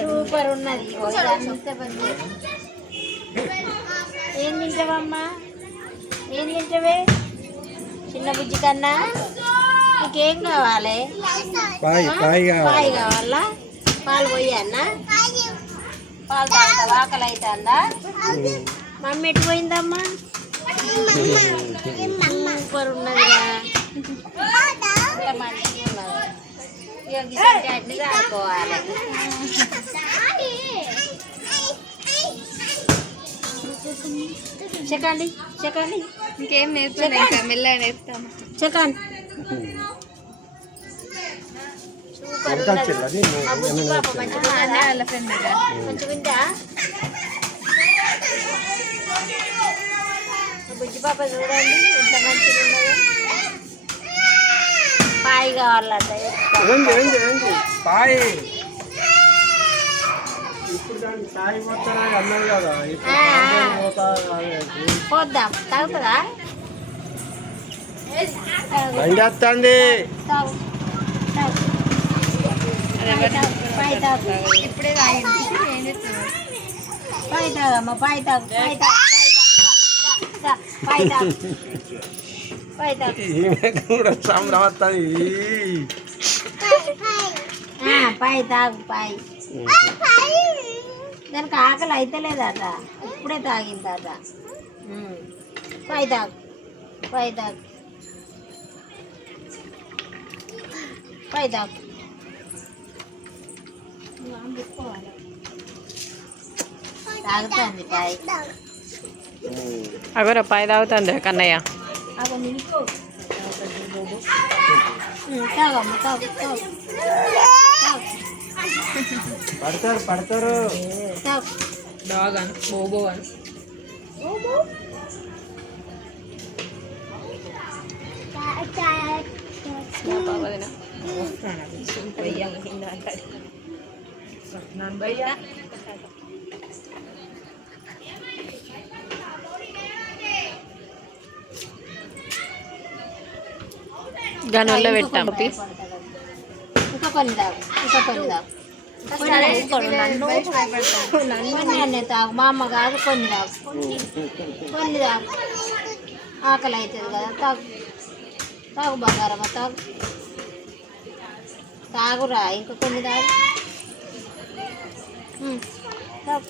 Super ఉన్నది. ఏం తింటావమ్మా? ఏం తింటావే చిన్న బుజ్జి కన్నా? నీకేం కావాలి? పాయి కావాలా? పాలు పోయన్నా? పాలు తాగుతావా? ఆకలి అవుతుందా? మమ్మీ ఎటు పోయిందమ్మా? సూపర్ ఉన్నదిరా. మంచిగా ఉన్నది. అన్ని తాడుకోవాలి. చెకండి చెకండి. ఇంకేం నేర్చుకున్నా మెల్లగా నేర్పుతాను. చెకండి. మంచిగా బుజ్జి పాప చూడండి ఎంత మంచిగా ఉన్నదో. పాయి కావాలంట. పోద్దాం. తాగుతుందా? ఇప్పుడే తాగింది. పాయి తాగమ్మా. పాయి తాగు. పాయి తాగు. పాయి తాగు. పాయి తాగు. పాయి తాగు. పాయి దానికి ఆకలి అయితలేదట. ఇప్పుడే తాగిందట. పాయి తాగు. పాయి తాగు. పాయి తాగు. తాగుతుంది పాయి. అగోరా పాయి తాగుతుంది కన్నయ్య. అగో నిలుపు. తాగమ్మ. తాగు. తాగు. పడతారు. తాగు. డాగ్ అని బోబో అని. గనుల్లో పెట్టాం. ఇంకా కొన్ని తాగు. ఇంకా కొన్ని తాగు. నన్ను తాగు. మా అమ్మ కాదు. కొన్ని తాగు. కొన్ని తాగు. ఆకలి అవుతుంది కదా. తాగు. తాగు బంగారమ్మ. తాగు. తాగురా. ఇంకా కొన్ని తాగు. తాగు.